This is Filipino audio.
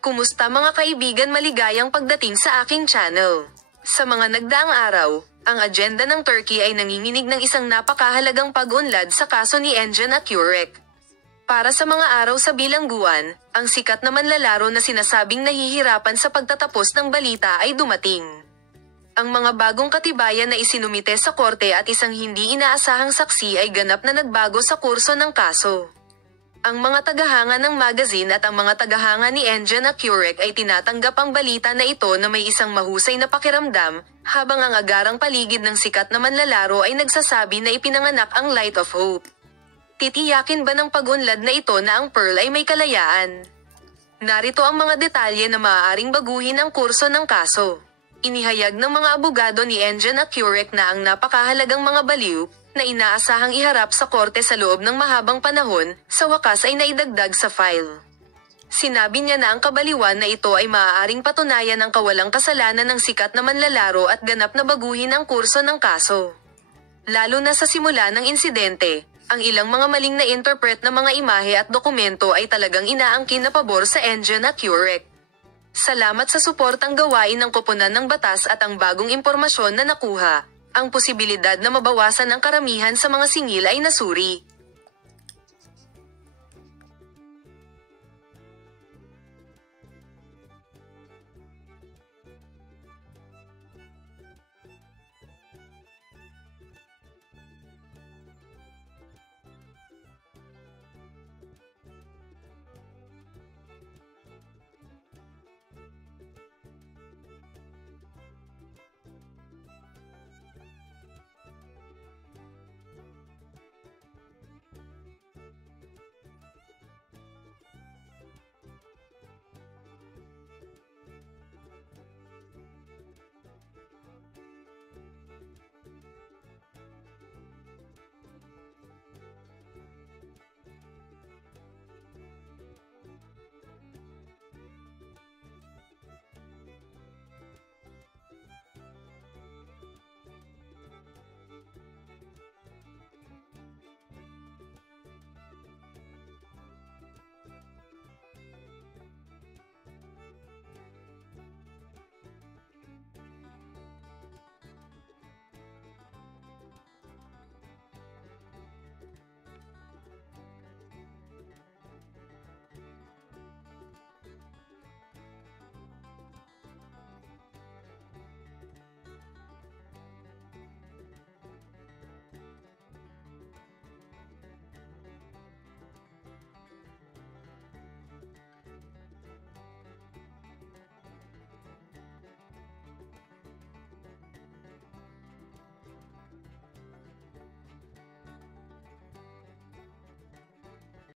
Kumusta mga kaibigan, maligayang pagdating sa aking channel. Sa mga nagdaang araw, ang agenda ng Turkey ay nanginginig ng isang napakahalagang pag-unlad sa kaso ni Engin Akyurek. Para sa mga araw sa bilangguan, ang sikat na manlalaro na sinasabing nahihirapan sa pagtatapos ng balita ay dumating. Ang mga bagong katibayan na isinumite sa korte at isang hindi inaasahang saksi ay ganap na nagbago sa kurso ng kaso. Ang mga tagahanga ng magazine at ang mga tagahanga ni Engin Akyurek ay tinatanggap ang balita na ito na may isang mahusay na pakiramdam, habang ang agarang paligid ng sikat na manlalaro ay nagsasabi na ipinanganak ang Light of Hope. Titiyakin ba ng pag-unlad na ito na ang Pearl ay may kalayaan? Narito ang mga detalye na maaaring baguhin ang kurso ng kaso. Inihayag ng mga abogado ni Engin Akyurek na ang napakahalagang mga baliw, na inaasahang iharap sa korte sa loob ng mahabang panahon, sa wakas ay naidagdag sa file. Sinabi niya na ang kabaliwan na ito ay maaaring patunayan ang kawalang kasalanan ng sikat na manlalaro at ganap na baguhin ang kurso ng kaso. Lalo na sa simula ng insidente, ang ilang mga maling na interpret na mga imahe at dokumento ay talagang inaangkin na pabor sa Engin Akyurek. Salamat sa suportang gawain ng koponan ng batas at ang bagong impormasyon na nakuha. Ang posibilidad na mabawasan ang karamihan sa mga singil ay nasuri.